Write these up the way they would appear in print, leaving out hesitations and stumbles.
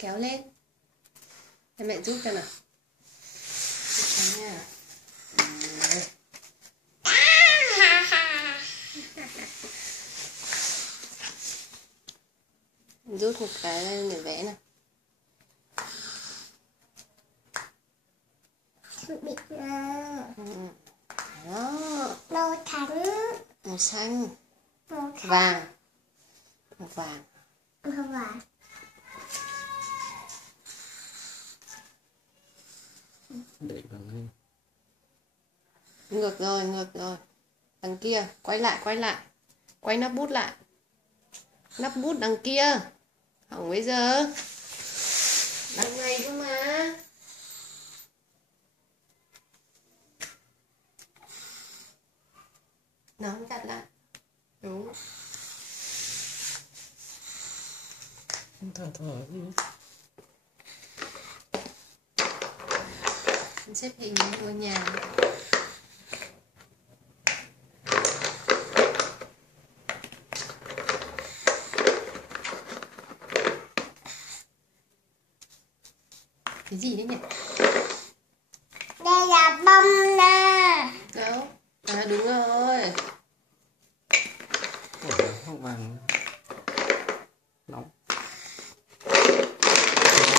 Kéo lên. Để mẹ giúp cho nào. Nha. Rút một cái lên để vẽ nào. Bị Đó. màu trắng, Màu xanh, màu vàng, màu vàng. vàng. Đẩy vào lên. Ngược rồi. Đằng kia, quay lại. Quay nắp bút lại. Nắp bút đằng kia. Hỏng bây giờ. Đằng này cơ mà. Nắm chặt lại. Đúng. Thở đi. Xếp hình ngôi nhà. Cái gì đấy nhỉ? Đây là bông nè. Đâu? À đúng rồi. Không vàng. Nóng.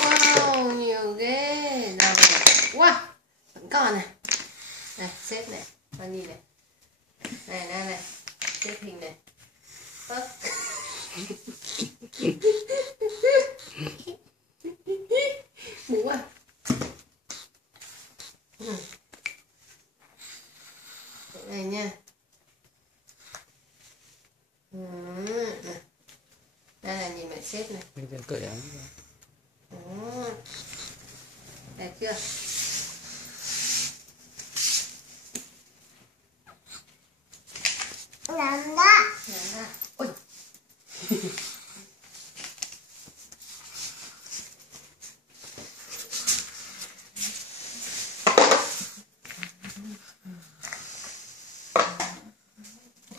Wow, nhiều ghê. Đâu rồi? Wow, vẫn còn này. Này, xếp này. Con nhìn này. Này. Xếp hình này. Bú à? Này nha. Đây là nhìn mẹ xếp này. Bây giờ cởi áo ra. Đẹp chưa? Làm đó. Làm ra. Ôi.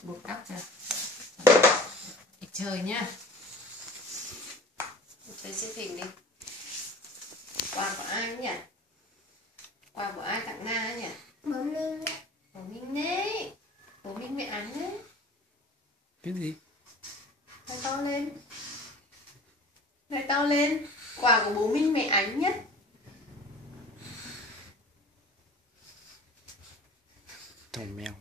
Buộc tóc ra. Để chơi nhá. Chơi xếp hình đi. Quà của ai nhỉ? Quà của ai tặng Na nhỉ? Bố Minh. Của Minh đấy. Của Minh mẹ Ánh đấy. Cái gì? Lại to lên. Lại to lên. Quà của bố Minh mẹ Ánh nhất. Chồng mèo.